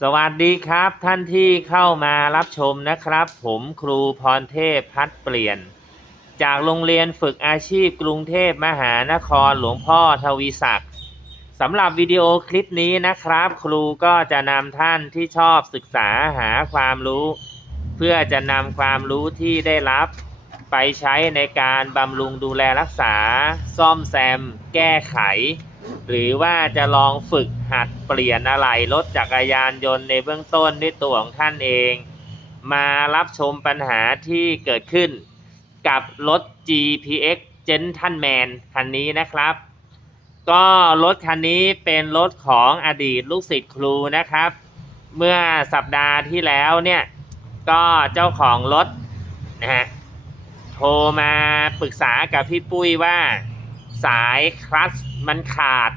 สวัสดีครับท่านที่เข้ามารับชมนะครับ ผมครูพรเทพพัดเปลี่ยน จากโรงเรียนฝึกอาชีพกรุงเทพมหานครหลวงพ่อทวีศักดิ์สำหรับวิดีโอคลิปนี้นะครับ ครูก็จะนำท่านที่ชอบศึกษาหาความรู้ เพื่อจะนำความรู้ที่ได้รับ ไปใช้ในการบำรุงดูแลรักษา ซ่อมแซม แก้ไข หรือว่าจะลองฝึกหัดเปลี่ยนอะไหล่รถจักรยานยนต์ในเบื้องต้นด้วยตัวของท่านเอง มารับชมปัญหาที่เกิดขึ้น กับรถ GPX Gentleman คันนี้นะครับ ก็รถคันนี้เป็นรถของอดีตลูกศิษย์ครูนะครับ เมื่อสัปดาห์ที่แล้วเนี่ย ก็เจ้าของรถนะฮะ โทรมาปรึกษากับพี่ปุ้ยว่า สายคลัชมันขาด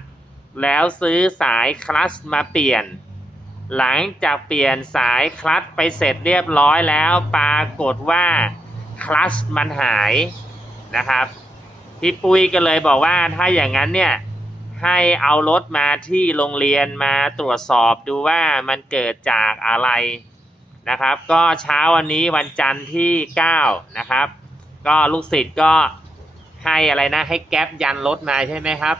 แล้วซื้อสายคลัชมาเปลี่ยน หลังจากเปลี่ยนสายคลัชไปเสร็จเรียบร้อยแล้วปรากฏว่าคลัชมันหายนะครับพี่ปุ้ยก็เลยบอกว่าถ้าอย่างนั้นเนี่ยให้เอารถมาที่โรงเรียนมาตรวจสอบดูว่ามันเกิดจากอะไรนะครับ ก็เช้าวันนี้วันจันทร์ที่ 9 นะครับ ก็ลูกศิษย์ก็ให้อะไรนะ ให้แก๊ปยันรถมาใช่ไหมครับ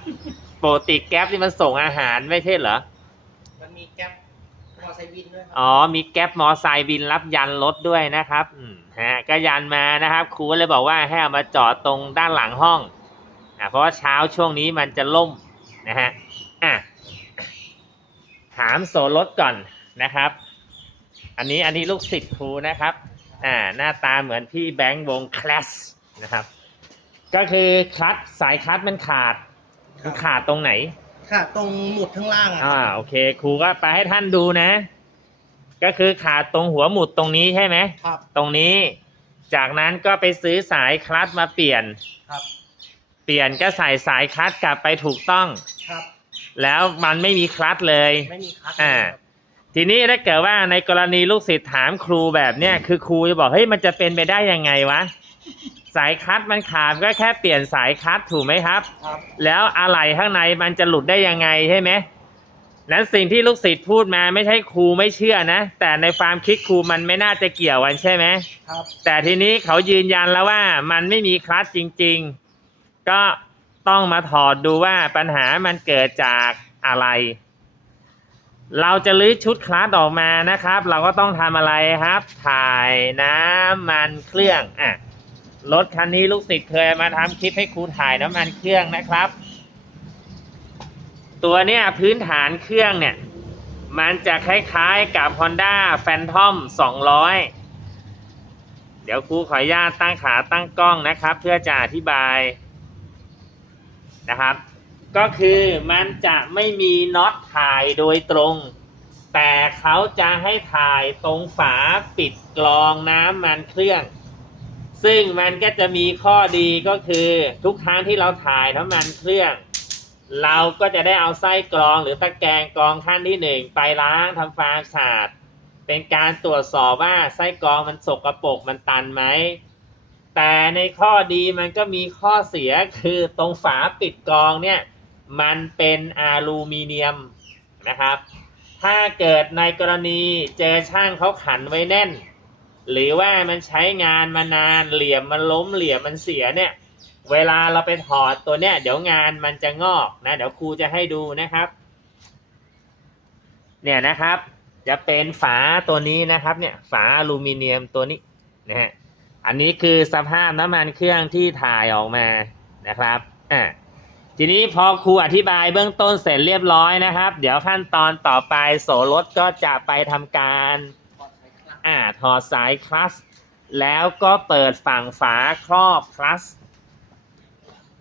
ปกติแก๊ปที่มันส่งอาหารไม่ใช่เหรอมันมีแก๊ปมอไซค์วินด้วยครัอ๋อมีแก๊ปมอไซค์บินรับยันรถด้วยนะครับอืมฮะก็ยันมานะครับครูก็เลยบอกว่าให้เอามาจอดตรงด้านหลังห้องอะเพราะว่าเช้าช่วงนี้มันจะล่มนะฮะอะถามโซนรถก่อนนะครับ อันนี้อันนี้ลูกศิษย์ครูนะครับ อ่าหน้าตาเหมือนพี่แบงค์วงคลาสนะครับ ก็คือคลัตช์สายคลัตช์มันขาดมันขาดตรงไหน ค่ะ ตรงหมุดข้างล่างอะอ่าโอเค ครูก็ไปให้ท่านดูนะ ก็คือขาดตรงหัวหมุดตรงนี้ใช่ไหม ครับ ตรงนี้ จากนั้นก็ไปซื้อสายคลัตช์มาเปลี่ยน ครับ เปลี่ยนก็ใส่สายคลัตช์กลับไปถูกต้อง ครับ แล้วมันไม่มีคลัตช์เลย ไม่มีคัทอ่าครับ ทีนี้ถ้าเกิดว่าในกรณีลูกศิษย์ถามครูแบบเนี้ยคือครูจะบอกเฮ้ยมันจะเป็นไปได้ยังไงวะ สายคลัตช์มันขาดก็แค่เปลี่ยนสายคลัตช์ถูกไหมครับ ครับแล้วอะไหล่ข้างในมันจะหลุดได้ยังไงใช่ไหมนั้นสิ่งที่ลูกศิษย์พูดมาไม่ใช่ครูไม่เชื่อนะ แต่ในความคิดครูมันไม่น่าจะเกี่ยวกันใช่ไหม ครับแต่ทีนี้เขายืนยันแล้วว่ามันไม่มีคลัตช์จริงๆ ก็ต้องมาถอดดูว่าปัญหามันเกิดจากอะไร เราจะลื้อชุดคลัตช์ออกมานะครับ เราก็ต้องทำอะไรครับ ถ่ายน้ำมันเครื่องอะรถคันนี้ลูกศิษย์เคยมาทำคลิปให้ครูถ่ายน้ำมันเครื่องนะครับ ตัวเนี้ยพื้นฐานเครื่องเนี่ย มันจะคล้ายๆกับ Honda Phantom 200 เดี๋ยวครูขออนุญาตตั้งขาตั้งกล้องนะครับ เพื่อจะอธิบายนะครับ ก็คือมันจะไม่มีน็อตถ่ายโดยตรง แต่เขาจะให้ถ่ายตรงฝาปิดกรองน้ำมันเครื่อง ซึ่งมันก็จะมีข้อดีก็คือทุกครั้งที่เราถ่ายน้ำมันเครื่อง เราก็จะได้เอาไส้กรองหรือตะแกรงกรองขั้นที่หนึ่งไปล้างทำความสะอาดเป็นการตรวจสอบว่าไส้กรองมันสกรปรกมันตันไหม แต่ในข้อดีมันก็มีข้อเสียคือตรงฝาปิดกรองเนี่ย มันเป็นอลูมิเนียมนะครับ ถ้าเกิดในกรณีเจอช่างเขาขันไว้แน่น หรือว่ามันใช้งานมานานเหลี่ยมมันล้มเหลี่ยมมันเสียเนี่ย เวลาเราไปถอดตัวเนี้ยเดี๋ยวงานมันจะงอกนะ เดี๋ยวครูจะให้ดูนะครับ เนี่ยนะครับ จะเป็นฝาตัวนี้นะครับเนี่ยฝาอลูมิเนียมตัวนี้นะฮะอันนี้คือสภาพน้ำมันเครื่องที่ถ่ายออกมานะครับอ่า ทีนี้พอครูอธิบายเบื้องต้นเสร็จเรียบร้อยนะครับ เดี๋ยวขั้นตอนต่อไปโสรถก็จะไปทำการอ่าถอดสายคลัสแล้วก็เปิดฝั่งฝาครอบคลัส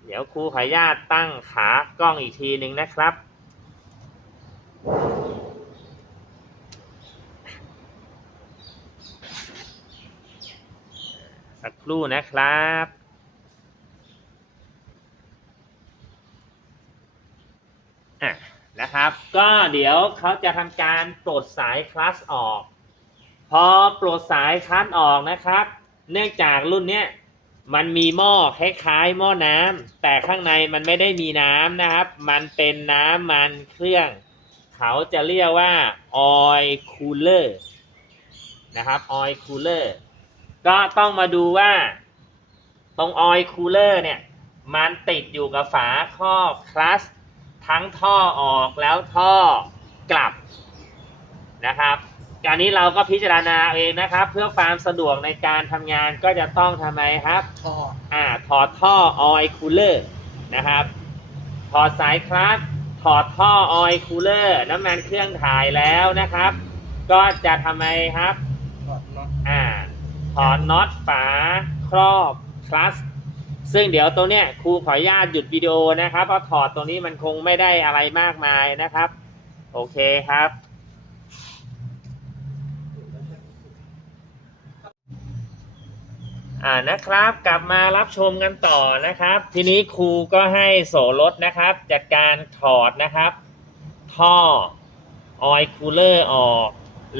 เดี๋ยวครูขออนุญาตตั้งขากล้องอีกทีหนึ่งนะครับ สักครู่นะครับ อะนะครับ ก็เดี๋ยวเขาจะทำการปลดสายคลัสออก พอปลดสายคลัสออกนะครับ เนื่องจากรุ่นเนี้ยมันมีหม้อคล้ายๆหม้อน้ำแต่ข้างในมันไม่ได้มีน้ำนะครับ มันเป็นน้ำมันเครื่อง เขาจะเรียกว่า oil cooler นะครับ oil cooler ก็ต้องมาดูว่า ตรง oil cooler เนี่ย มันติดอยู่กับฝาครอบคลัส ทั้งท่อออกแล้วท่อกลับนะครับการนี้เราก็พิจารณาเองนะครับ เพื่อความสะดวกในการทำงานก็จะต้องทำไมครับทอดอ่าถอดท่อออยคูลเลอร์นะครับถอดสายคลัตช์ถอดท่อออยคูลเลอร์น้ำมันเครื่องถ่ายแล้วนะครับ ก็จะทำไมครับทอดเนาะอ่าถอดน็อตฝาครอบคลัส ซึ่งเดี๋ยวตัวเนี้ยครูขออนุญาตหยุดวิดีโอนะครับเพราะถอดตรงนี้มันคงไม่ได้อะไรมากมายนะครับ โอเคครับ อ่านะครับ กลับมารับชมกันต่อนะครับ ทีนี้ครูก็ให้โสรถนะครับ จัดการถอดนะครับ ท่อออยคูลเลอร์ออก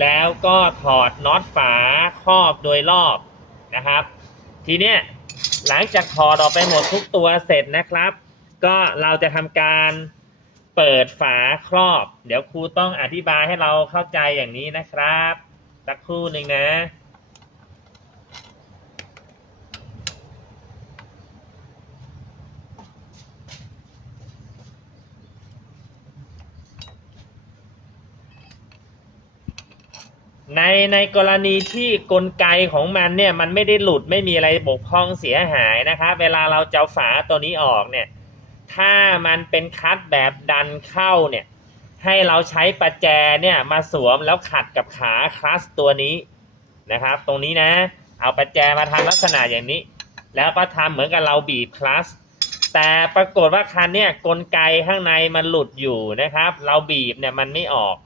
แล้วก็ถอดน็อตฝาครอบโดยรอบนะครับ ทีเนี้ย หลังจากถอดออกไปหมดทุกตัวเสร็จนะครับ ก็เราจะทำการเปิดฝาครอบ เดี๋ยวครูต้องอธิบายให้เราเข้าใจอย่างนี้นะครับ สักครู่หนึ่งนะ ในในกรณีที่กลไกของมันเนี่ยมันไม่ได้หลุดไม่มีอะไรบกพร่องเสียหายนะครับเวลาเราจะเอาฝาตัวนี้ออกเนี่ยถ้ามันเป็นคัดแบบดันเข้าเนี่ยให้เราใช้ประแจเนี่ยมาสวมแล้วขัดกับขาคลัสตัวนี้นะครับ ตรงนี้นะ เอาประแจมาทำลักษณะอย่างนี้ แล้วก็ทำเหมือนกับเราบีบคลัสแต่ปรากฏว่าคันเนี่ยกลไกข้างในมันหลุดอยู่นะครับ เราบีบเนี่ยมันไม่ออก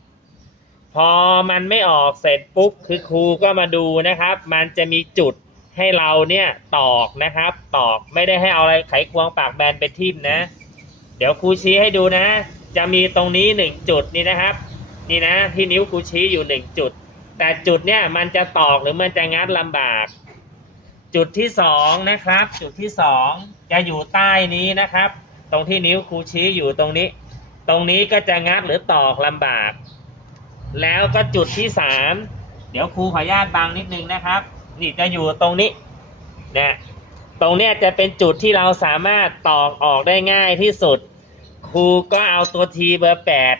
พอมันไม่ออกเสร็จปุ๊บคือครูก็มาดูนะครับ มันจะมีจุดให้เราเนี่ยตอกนะครับ ตอกไม่ได้ให้เอาอะไรไขควงปากแบนไปทิ่มนะ เดี๋ยวครูชี้ให้ดูนะ จะมีตรงนี้หนึ่งจุดนี่นะครับ นี่นะที่นิ้วครูชี้อยู่หนึ่งจุด แต่จุดเนี่ยมันจะตอกหรือมันจะงัดลำบาก จุดที่สองนะครับ จุดที่สองจะอยู่ใต้นี้นะครับ ตรงที่นิ้วครูชี้อยู่ตรงนี้ ตรงนี้ก็จะงัดหรือตอกลำบาก แล้วก็จุดที่สามเดี๋ยวครูขออนุญาตบังนิดนึงนะครับ นี่จะอยู่ตรงนี้นะตรงเนี้ยจะเป็นจุดที่เราสามารถตอกออกได้ง่ายที่สุด ครูก็เอาตัวทีเบอร์แปด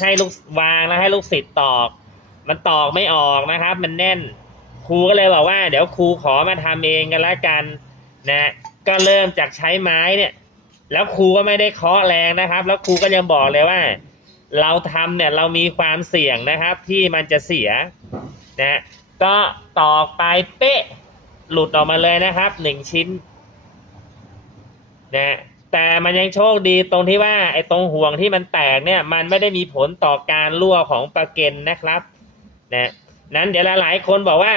ให้ลูกวางแล้วให้ลูกศิษย์ตอก มันตอกไม่ออกนะครับ มันแน่น ครูก็เลยบอกว่า เดี๋ยวครูขอมาทำเองกันละกันนะก็เริ่มจากใช้ไม้เนี่ย แล้วครูก็ไม่ได้เคาะแรงนะครับ แล้วครูก็ยังบอกเลยว่า เราทำเนี่ยเรามีความเสี่ยงนะครับที่มันจะเสียนะก็ตอกไปเป๊ะหลุดออกมาเลยนะครับหนึ่งชิ้นนะแต่มันยังโชคดีตรงที่ว่าไอ้ตรงห่วงที่มันแตกเนี่ยมันไม่ได้มีผลต่อการรั่วของประเก็นนะครับนะนั้นเดี๋ยวหลายๆคนบอกว่า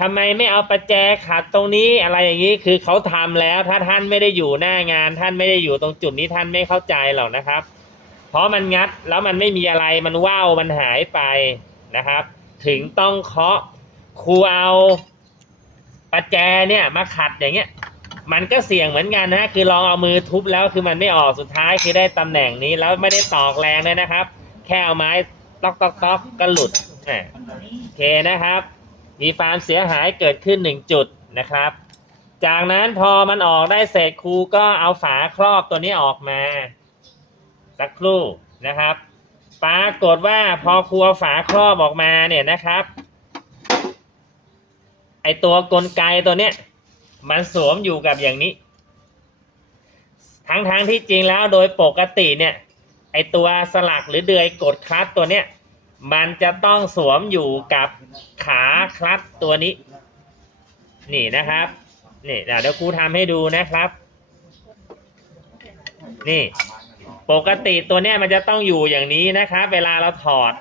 ทำไมไม่เอาประแจขัดตรงนี้อะไรอย่างนี้คือเขาทำแล้วถ้าท่านไม่ได้อยู่หน้างาน ท่านไม่ได้อยู่ตรงจุดนี้ท่านไม่เข้าใจหรอกนะครับ เพราะมันงัดแล้วมันไม่มีอะไรมันว่าวมันหายไปนะครับ ถึงต้องเคาะครูเอาประแจเนี่ยมาขัดอย่างเงี้ย มันก็เสี่ยงเหมือนกันนะคือลองเอามือทุบแล้วคือมันไม่ออกสุดท้ายคือได้ตำแหน่งนี้แล้วไม่ได้ตอกแรงเลยนะครับ แค่เอาไม้ตอกตอกตอกก็หลุดโอเคนะครับ มีความเสียหายเกิดขึ้นหนึ่งจุดนะครับ จากนั้นพอมันออกได้เสร็จครูก็เอาฝาครอบตัวนี้ออกมา สักครู่นะครับปรากฏว่าพอครัวฝาครอบออกมาเนี่ยนะครับ ไอตัวกลไกตัวเนี้ยมันสวมอยู่กับอย่างนี้ ทั้งๆทที่จริงแล้วโดยปกติเนี่ยไอตัวสลักหรือเดือยกดคลัตช์ตัวเนี้ยมันจะต้องสวมอยู่กับขาคลัตช์ตัวนี้ นี่นะครับนี่เดี๋ยวครูทำให้ดูนะครับ นี่ ปกติตัวเนี้ยมันจะต้องอยู่อย่างนี้นะครับ เวลาเราถอด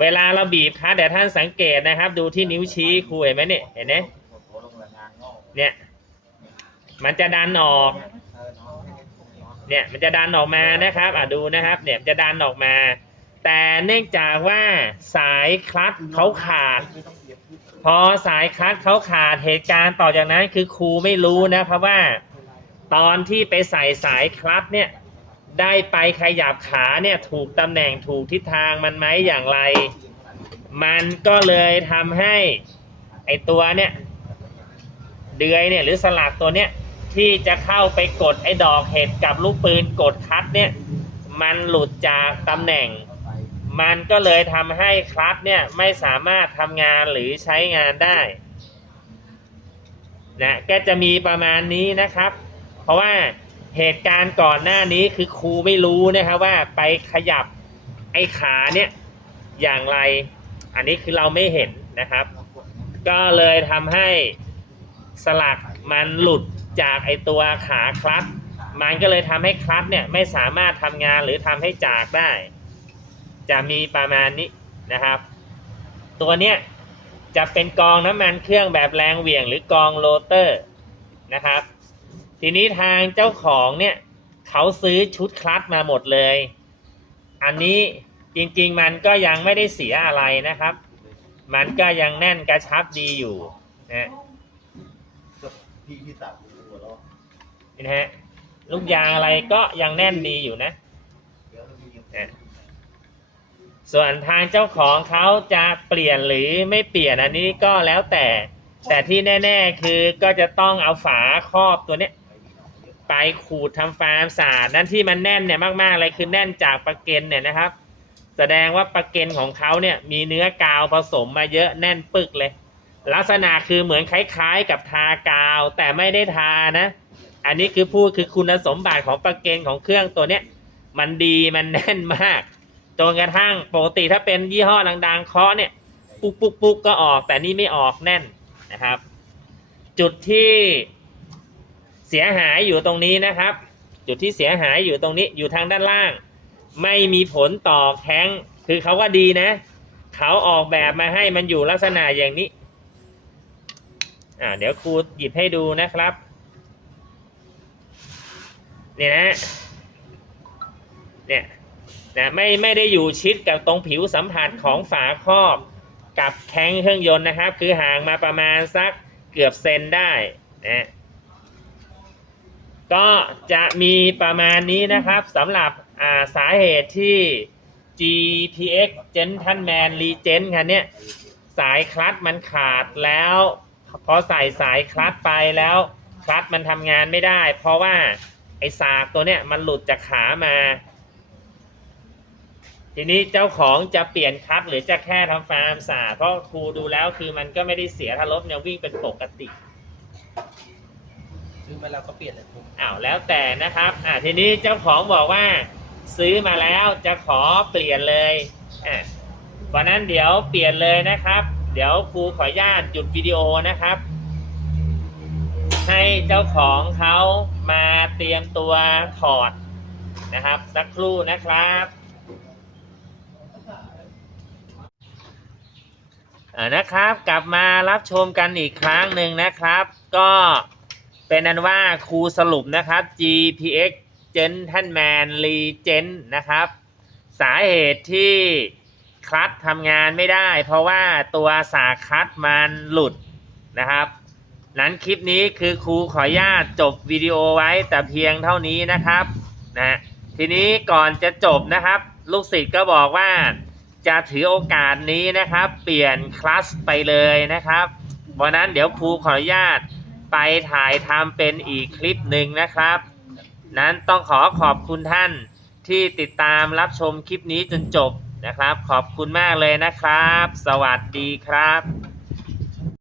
เวลาเราบีบคัดเดี๋ยวท่านสังเกตนะครับ ดูที่นิ้วชี้ครูเห็นไหมเนี่ยเห็นไหมเนี่ย มันจะดันออก เนี่ยมันจะดันออกมานะครับ อะดูนะครับ เนี่ยจะดันออกมา แต่เนื่องจากว่าสายคลัตช์เขาขาด พอสายคลัตช์เขาขาดเหตุการณ์ต่อจากนั้นคือครูไม่รู้นะเพราะว่า ตอนที่ไปใส่สายคลัตช์เนี่ย ได้ไปขยับขาเนี่ยถูกตำแหน่งถูกทิศทางมันไหมอย่างไร มันก็เลยทำให้ไอตัวเนี่ยเดือยเนี่ยหรือสลักตัวเนี้ยที่จะเข้าไปกดไอ้ดอกเห็ดกับลูกปืนกดคัดเนี่ยมันหลุดจากตำแหน่ง มันก็เลยทำให้คลัตเนี่ยไม่สามารถทำงานหรือใช้งานได้นะก็จะมีประมาณนี้นะครับ เพราะว่า เหตุการณ์ก่อนหน้านี้คือครูไม่รู้นะครับว่าไปขยับไอ้ขาเนี่ยอย่างไร อันนี้คือเราไม่เห็นนะครับ ก็เลยทำให้สลักมันหลุดจากไอ้ตัวขาคลัตมันก็เลยทำให้คลัตเนี่ยไม่สามารถทำงานหรือทำให้จากได้ จะมีประมาณนี้นะครับ ตัวเนี้ยจะเป็นกองน้ำมันเครื่องแบบแรงเหวี่ยงหรือกองโรเตอร์นะครับ ทีนี้ทางเจ้าของเนี่ยเขาซื้อชุดคลัตช์มาหมดเลย อันนี้จริงๆมันก็ยังไม่ได้เสียอะไรนะครับ มันก็ยังแน่นกระชับดีอยู่นะพี่พี่สาวหัวเราะนี่นะฮะลูกยางอะไรก็ยังแน่นดีอยู่นะเดี๋ยวเรามีนะ ส่วนทางเจ้าของเขาจะเปลี่ยนหรือไม่เปลี่ยนอันนี้ก็แล้วแต่ แต่ที่แน่ ๆ คือก็จะต้องเอาฝาครอบตัวเนี้ย ไปขูดทำฟาร์มสะอาดนั่นที่มันแน่นเนี่ยมากๆเลยคือแน่นจากปลาเกนเนี่ยนะครับ แสดงว่าปลาเกนของเขาเนี่ยมีเนื้อกาวผสมมาเยอะแน่นปึกเลย ลักษณะคือเหมือนคล้ายๆ กับทากาวแต่ไม่ได้ทานะ อันนี้คือพูดคือคุณสมบัติของปลาเกนของเครื่องตัวเนี้ยมันดีมันแน่นมากจนกระทั่งปกติถ้าเป็นยี่ห้อดังๆเคาะเนี่ยปุ๊กปุ๊กปุ๊กก็ออกแต่นี่ไม่ออกแน่นนะครับ จุดที่ สียหายอยู่ตรงนี้นะครับ จุดที่เสียหายอยู่ตรงนี้อยู่ทางด้านล่าง ไม่มีผลต่อแข้งคือเขาก็ดีนะเขาออกแบบมาให้มันอยู่ลักษณะอย่างนี้อ่าเดี๋ยวครูหยิบให้ดูนะครับเนี่ยนะเนี่ยนะไม่ไม่ได้อยู่ชิดกับตรงผิวสัมผัสของฝาครอบกับแข้งเครื่องยนต์นะครับ คือห่างมาประมาณสักเกือบเซนได้นะ ก็จะมีประมาณนี้นะครับสำหรับาสาเหตุที่ GPX Gentleman Regen คันนี้สายคลัตช์มันขาดแล้วพอใส่สายคลัตช์ไปแล้วคลัตช์มันทำงานไม่ได้ เพราะว่าไอ้สากตัวเนี้ยมันหลุดจากขามา ทีนี้เจ้าของจะเปลี่ยนคลัตช์หรือจะแค่ทำฟาร์มสาเพราะครูดูแล้วคือมันก็ไม่ได้เสียถ้ารถเนี่ยวิ่งเป็นปกติ ซื้อมาแล้วก็เปลี่ยนเลยผมอ้าวแล้วแต่นะครับอ่าทีนี้เจ้าของบอกว่า ซื้อมาแล้วจะขอเปลี่ยนเลยอะเพราะนั้นเดี๋ยวเปลี่ยนเลยนะครับ เดี๋ยวครูขออนุญาตหยุดวิดีโอนะครับ ให้เจ้าของเขามาเตรียมตัวถอดนะครับ สักครู่นะครับอ่านะครับกลับมารับชมกันอีกครั้งหนึ่งนะครับ ก็ เป็นนั้นว่าครูสรุปนะครับ GPX Gentleman Regen นะครับ สาเหตุที่คลัตทำงานไม่ได้ เพราะว่าตัวสาคลัตมันหลุดนะครับนั้นคลิปนี้คือครูขออนุญาตจบวิดีโอไว้แต่เพียงเท่านี้นะครับนะทีนี้ก่อนจะจบนะครับ ลูกศิษย์ก็บอกว่าจะถือโอกาสนี้นะครับ เปลี่ยนคลาสไปเลยนะครับวันนั้นเดี๋ยวครูขออนุญาต ไปถ่ายทำเป็นอีกคลิปหนึ่งนะครับ นั้นต้องขอขอบคุณท่านที่ติดตามรับชมคลิปนี้จนจบนะครับ ขอบคุณมากเลยนะครับ สวัสดีครับ